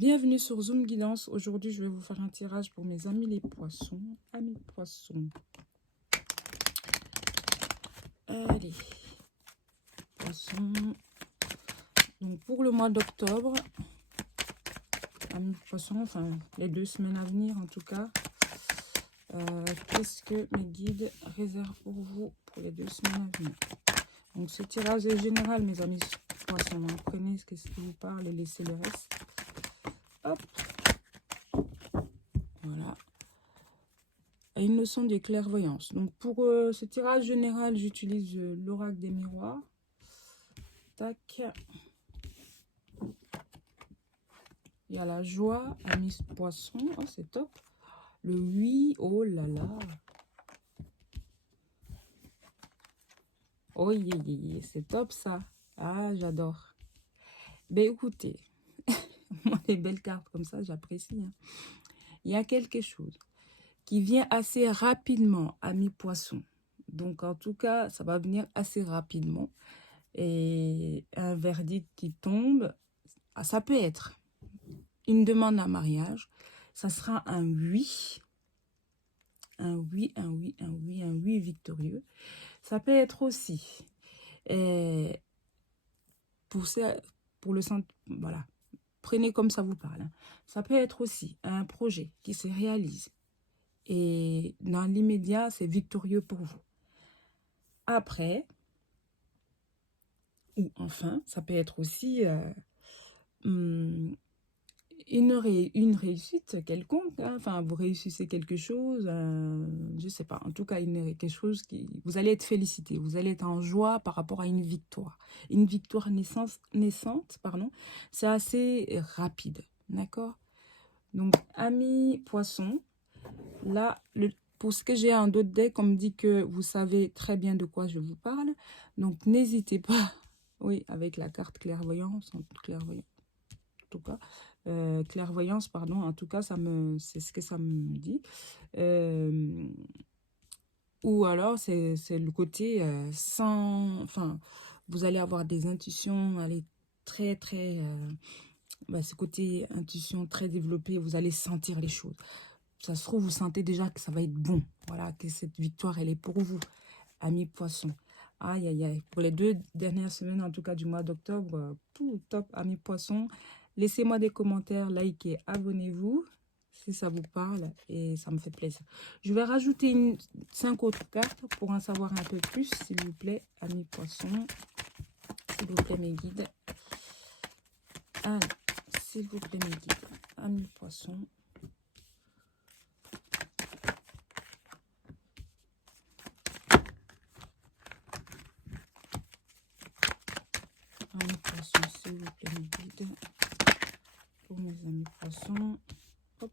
Bienvenue sur Zoom Guidance. Aujourd'hui, je vais vous faire un tirage pour mes amis les poissons. Amis poissons. Allez. Poissons. Donc, pour le mois d'octobre, amis poissons, enfin, les 2 semaines à venir en tout cas, qu'est-ce que mes guides réservent pour vous pour les 2 semaines à venir? Donc, ce tirage est général, mes amis poissons. Prenez ce qui vous parle et laissez le reste. Hop. Voilà. Et une leçon de clairvoyance. Donc pour ce tirage général, j'utilise l'oracle des miroirs. Tac. Il y a la joie, amis poisson. Oh, c'est top. Le oui, oh là là. Oh yeah, c'est top ça. Ah, j'adore. Ben écoutez, moi les belles cartes comme ça, j'apprécie. Hein. Il y a quelque chose qui vient assez rapidement, amis poissons. Donc en tout cas, ça va venir assez rapidement. Et un verdict qui tombe, ça peut être une demande en mariage, ça sera un oui, un oui, un oui, un oui, un oui victorieux. Ça peut être aussi, pour le centre, voilà, prenez comme ça vous parle. Hein. Ça peut être aussi un projet qui se réalise et dans l'immédiat, c'est victorieux pour vous. Après, ou enfin, ça peut être aussi une réussite quelconque, hein. Enfin, vous réussissez quelque chose, je sais pas, en tout cas, quelque chose qui, vous allez être félicité, vous allez être en joie par rapport à une victoire naissante, pardon, c'est assez rapide, d'accord? Donc, amis poissons, là, pour ce que j'ai en d'autres decks, on me dit que vous savez très bien de quoi je vous parle, donc n'hésitez pas, oui, avec la carte clairvoyance, en tout cas, clairvoyance, pardon, en tout cas, c'est ce que ça me dit. Ou alors, c'est le côté enfin, vous allez avoir des intuitions, allez très, ce côté intuition très développé, vous allez sentir les choses. Ça se trouve, vous sentez déjà que ça va être bon, voilà, que cette victoire, elle est pour vous, amis poissons. Aïe, aïe, aïe. Pour les 2 dernières semaines, en tout cas du mois d'octobre, tout top, amis poissons. Laissez-moi des commentaires, likez, abonnez-vous si ça vous parle et ça me fait plaisir. Je vais rajouter 5 autres cartes pour en savoir un peu plus, s'il vous plaît, amis poissons. S'il vous plaît, mes guides. Allez, s'il vous plaît, mes guides, amis poissons. Amis poissons, s'il vous plaît, mes guides. Pour mes amis poissons. Hop.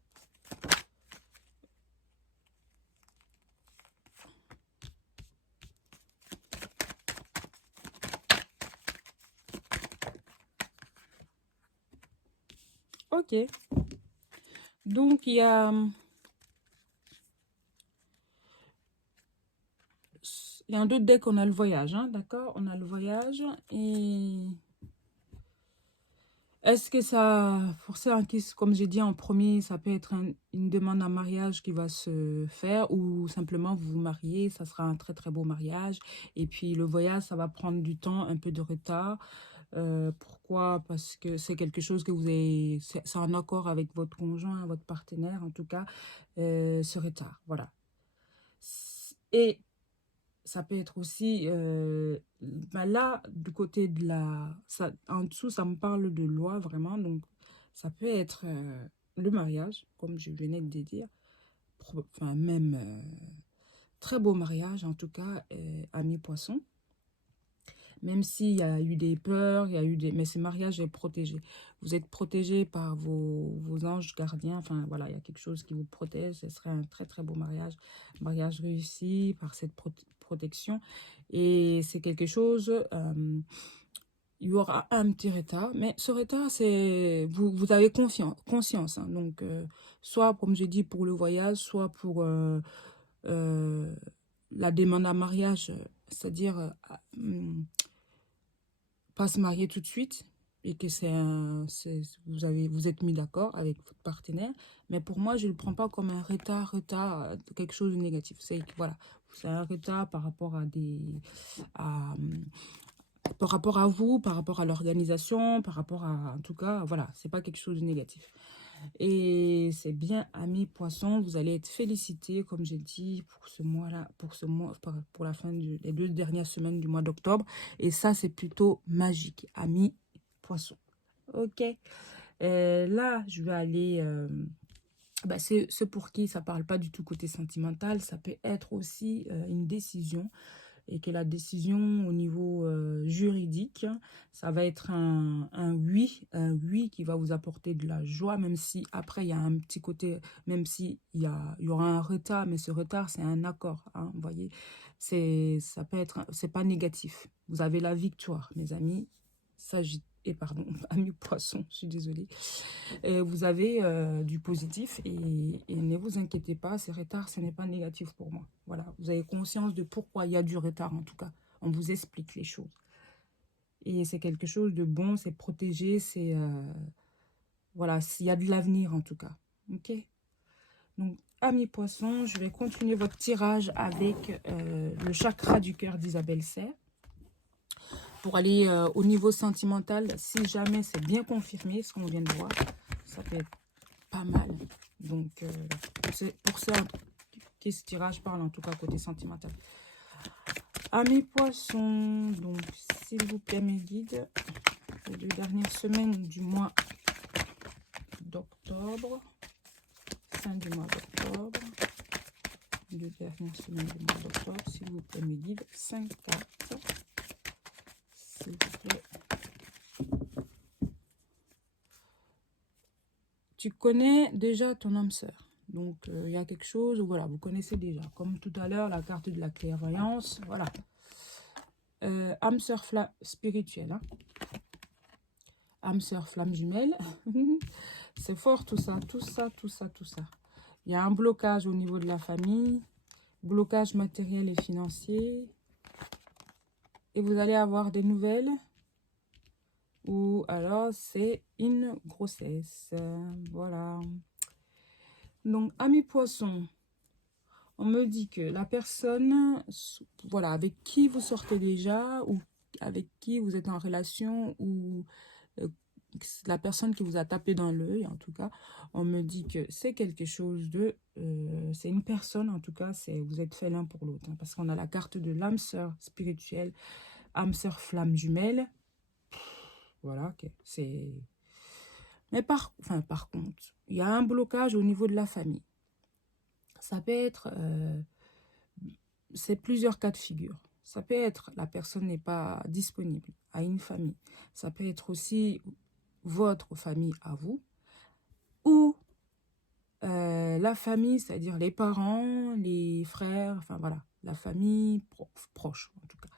Ok. Donc, il y a un autre deck, on a le voyage, hein, d'accord? On a le voyage et... Est-ce que ça, pour ça, comme j'ai dit en premier, ça peut être une demande en mariage qui va se faire ou simplement vous vous mariez, ça sera un très très beau mariage. Et puis le voyage, ça va prendre du temps, un peu de retard. Pourquoi? Parce que c'est quelque chose que vous avez, c'est en accord avec votre conjoint, votre partenaire, en tout cas, ce retard. Voilà. Et ça peut être aussi, là, du côté de en dessous, ça me parle de loi, vraiment. Donc, ça peut être le mariage, comme je venais de dire. Enfin, même très beau mariage, en tout cas, amis poissons. Même s'il y a eu des peurs, mais ce mariage est protégé. Vous êtes protégé par vos anges gardiens. Enfin, voilà, il y a quelque chose qui vous protège. Ce serait un très, très beau mariage. Mariage réussi par cette protection. Et c'est quelque chose... il y aura un petit retard. Mais ce retard, c'est... Vous avez conscience. Hein, donc, soit, comme je dis, pour le voyage, soit pour... la demande en mariage, c'est-à-dire pas se marier tout de suite, et que vous êtes mis d'accord avec votre partenaire. Mais pour moi, je ne le prends pas comme un retard, quelque chose de négatif. C'est voilà, c'est un retard par rapport à, par rapport à vous, par rapport à l'organisation, par rapport à, en tout cas, voilà, c'est pas quelque chose de négatif. Et c'est bien, amis poissons, vous allez être félicités, comme j'ai dit, pour ce mois-là, pour la fin des 2 dernières semaines du mois d'octobre. Et ça, c'est plutôt magique, amis poissons. Ok. Là, je vais aller... bah, c'est pour qui ça parle pas du tout côté sentimental. Ça peut être aussi une décision, et que la décision au niveau juridique, ça va être un oui qui va vous apporter de la joie, même si après il y a un petit côté, même si il y aura un retard, mais ce retard c'est un accord, hein, vous voyez, ça peut être, c'est pas négatif. Vous avez la victoire, mes amis, et pardon, amis poissons, je suis désolée. Et vous avez du positif et ne vous inquiétez pas, ces retards, ce n'est pas négatif pour moi. Voilà, vous avez conscience de pourquoi il y a du retard en tout cas. On vous explique les choses. Et c'est quelque chose de bon, c'est protégé, c'est... voilà, s'il y a de l'avenir en tout cas. Ok. Donc, amis poissons, je vais continuer votre tirage avec le chakra du cœur d'Isabelle Serre. Pour aller au niveau sentimental, si jamais c'est bien confirmé, ce qu'on vient de voir, ça peut être pas mal. Donc, c'est pour ça que ce tirage parle, en tout cas, côté sentimental. Amis poissons, donc, s'il vous plaît, mes guides, les 2 dernières semaines du mois d'octobre, fin du mois d'octobre, 2 dernières semaines du mois d'octobre, s'il vous plaît, mes guides, 5 cartes, s'il vous plaît. Tu connais déjà ton âme sœur. Donc, il y a quelque chose où, voilà, vous connaissez déjà. Comme tout à l'heure, la carte de la clairvoyance, voilà. Âme sœur spirituelle. Hein. Âme sœur flamme jumelle. C'est fort tout ça, tout ça, tout ça, tout ça. Il y a un blocage au niveau de la famille. Blocage matériel et financier. Et vous allez avoir des nouvelles. Ou alors, c'est une grossesse. Voilà. Donc, amis poissons, on me dit que la personne, voilà, avec qui vous sortez déjà, ou avec qui vous êtes en relation, ou la personne qui vous a tapé dans l'œil, en tout cas, on me dit que c'est quelque chose de... c'est une personne, en tout cas, vous êtes fait l'un pour l'autre. Hein, parce qu'on a la carte de l'âme sœur spirituelle, âme sœur flamme jumelle. Voilà, ok, c'est... Mais par contre, il y a un blocage au niveau de la famille. Ça peut être... c'est plusieurs cas de figure. Ça peut être la personne n'est pas disponible à une famille. Ça peut être aussi votre famille à vous. Ou la famille, c'est-à-dire les parents, les frères, enfin voilà, la famille proche en tout cas.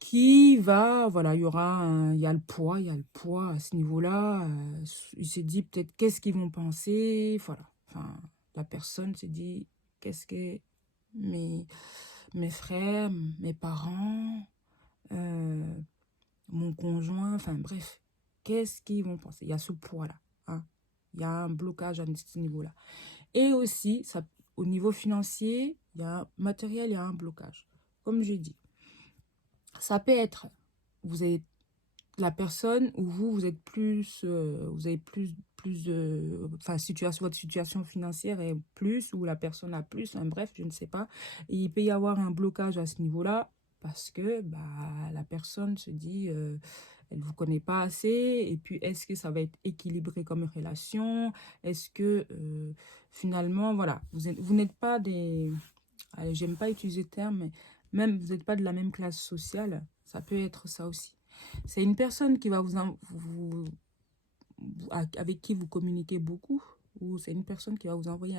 Qui va, voilà, il y a le poids à ce niveau-là. Il s'est dit peut-être qu'est-ce qu'ils vont penser, voilà. Enfin, la personne s'est dit qu'est-ce que mes frères, mes parents, mon conjoint, enfin bref, qu'est-ce qu'ils vont penser? Il y a ce poids-là, hein. Il y a un blocage à ce niveau-là. Et aussi, ça, au niveau financier, il y a un matériel, il y a un blocage. Comme j'ai dit, ça peut être, vous êtes la personne où vous êtes plus, vous avez plus enfin, votre situation financière est plus, ou la personne a plus, hein, bref, je ne sais pas. Et il peut y avoir un blocage à ce niveau-là, parce que bah, la personne se dit, elle ne vous connaît pas assez, et puis est-ce que ça va être équilibré comme relation? Est-ce que finalement, voilà, vous n'êtes pas des... J'aime pas utiliser le terme, mais même vous n'êtes pas de la même classe sociale, ça peut être ça aussi. C'est une personne qui va avec qui vous communiquez beaucoup, ou c'est une personne qui va vous envoyer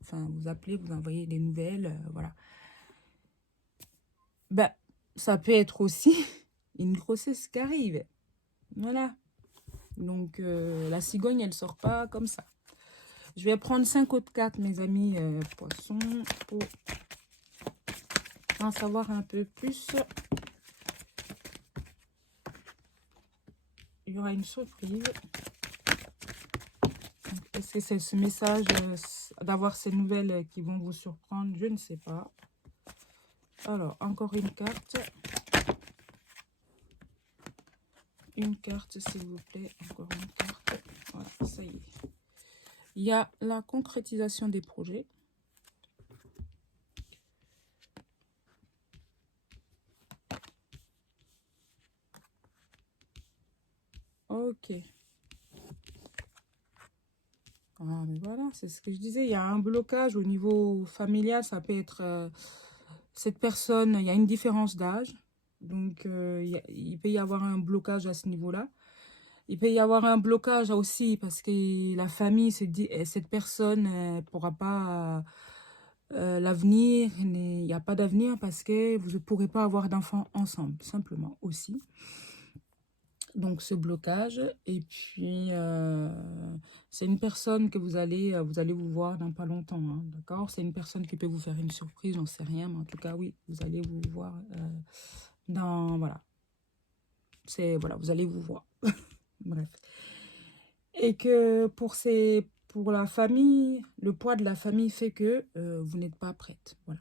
enfin, vous appeler, vous envoyer des nouvelles, voilà. Ben, ça peut être aussi une grossesse qui arrive. Voilà. Donc, la cigogne, elle sort pas comme ça. Je vais prendre 5 autres cartes, mes amis poissons, pour en savoir un peu plus. aura une surprise. Est-ce que c'est ce message d'avoir ces nouvelles qui vont vous surprendre? Je ne sais pas. Alors, encore une carte. Une carte, s'il vous plaît. Encore une carte. Voilà, ça y est. Il y a la concrétisation des projets. Ok. Ah, mais voilà, c'est ce que je disais. Il y a un blocage au niveau familial. Ça peut être cette personne, il y a une différence d'âge. Donc, il peut y avoir un blocage à ce niveau-là. Il peut y avoir un blocage aussi parce que la famille se dit, cette personne ne pourra pas l'avenir, il n'y a pas d'avenir parce que vous ne pourrez pas avoir d'enfants ensemble, simplement aussi. Donc ce blocage, et puis c'est une personne que vous allez vous voir dans pas longtemps, hein, d'accord? C'est une personne qui peut vous faire une surprise, j'en sais rien, mais en tout cas oui, vous allez vous voir dans, voilà, c'est, voilà, vous allez vous voir, bref. Et que pour la famille, le poids de la famille fait que vous n'êtes pas prête, voilà.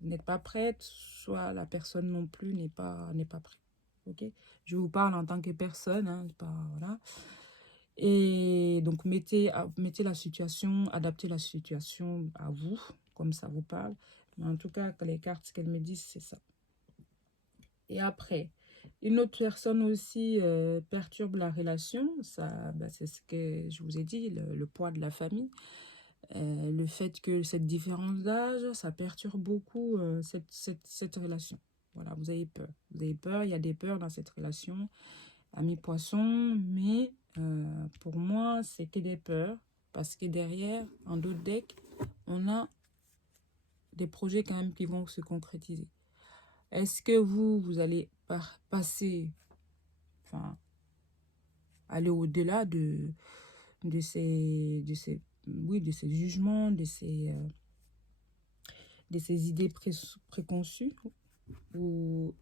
Vous n'êtes pas prête, soit la personne non plus n'est pas prête. Ok, je vous parle en tant que personne, hein, pas, voilà. Et donc, mettez la situation, adaptez la situation à vous, comme ça vous parle. Mais en tout cas, les cartes, ce qu'elles me disent, c'est ça. Et après, une autre personne aussi perturbe la relation. Ça, bah, c'est ce que je vous ai dit, le poids de la famille. Le fait que cette différence d'âge, ça perturbe beaucoup cette relation. Voilà, vous avez peur. Vous avez peur, il y a des peurs dans cette relation. Ami poisson, mais pour moi, c'est que des peurs. Parce que derrière, en d'autres decks, on a des projets quand même qui vont se concrétiser. Est-ce que vous allez passer, enfin, aller au-delà de ces jugements, de ces idées préconçues? Ou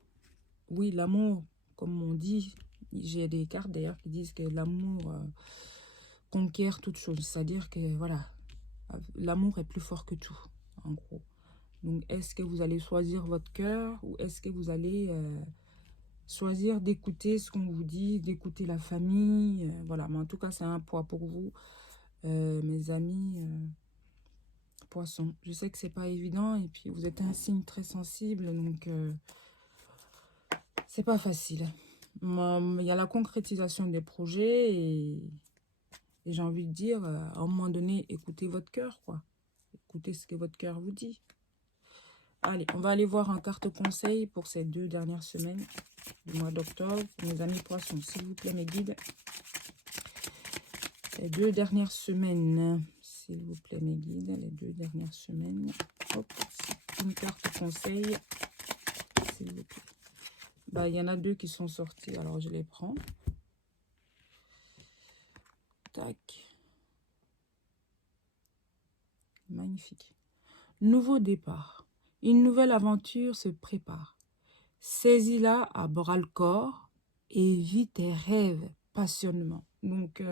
oui, l'amour, comme on dit, j'ai des cartes d'ailleurs qui disent que l'amour conquiert toute chose. C'est-à-dire que voilà, l'amour est plus fort que tout, en gros. Donc, est-ce que vous allez choisir votre cœur ou est-ce que vous allez choisir d'écouter ce qu'on vous dit, d'écouter la famille? Voilà, mais en tout cas, c'est un poids pour vous, mes amis poissons. Je sais que c'est pas évident et puis vous êtes un signe très sensible, donc c'est pas facile. Il y a la concrétisation des projets et j'ai envie de dire, à un moment donné, écoutez votre cœur, quoi. Écoutez ce que votre cœur vous dit. Allez, on va aller voir un carte conseil pour ces 2 dernières semaines du mois d'octobre. Mes amis poissons, s'il vous plaît, mes guides. Les 2 dernières semaines, s'il vous plaît, mes guides. Les 2 dernières semaines. Hop, une carte conseil, s'il vous plaît. Bah, il y en a 2 qui sont sortis, alors je les prends. Tac. Magnifique. Nouveau départ. Une nouvelle aventure se prépare. Saisis-la à bras-le-corps et vis tes rêves passionnément. Donc,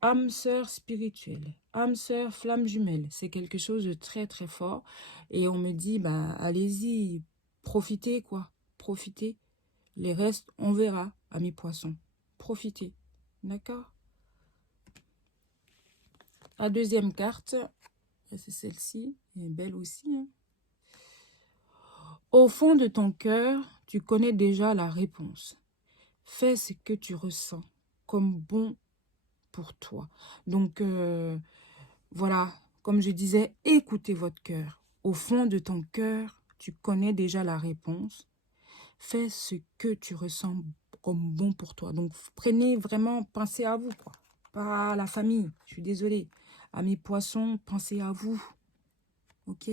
âme sœur spirituelle, âme sœur flamme jumelle, c'est quelque chose de très très fort. Et on me dit, bah allez-y, profitez quoi, profitez. Les restes, on verra, amis poissons. Profitez, d'accord? La deuxième carte, c'est celle-ci, elle est belle aussi, hein. Au fond de ton cœur, tu connais déjà la réponse. Fais ce que tu ressens comme bon pour toi. Donc, voilà, comme je disais, écoutez votre cœur. Au fond de ton cœur, tu connais déjà la réponse. Fais ce que tu ressens comme bon pour toi. Donc, prenez vraiment, pensez à vous, quoi. Pas à la famille, je suis désolée. Amis poissons, pensez à vous. Ok?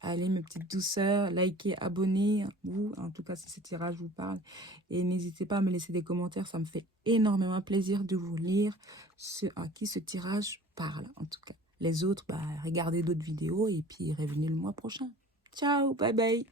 Allez, mes petites douceurs, likez, abonnez-vous. En tout cas, si ce tirage vous parle. Et n'hésitez pas à me laisser des commentaires. Ça me fait énormément plaisir de vous lire à qui ce tirage parle, en tout cas. Les autres, bah, regardez d'autres vidéos et puis revenez le mois prochain. Ciao, bye bye.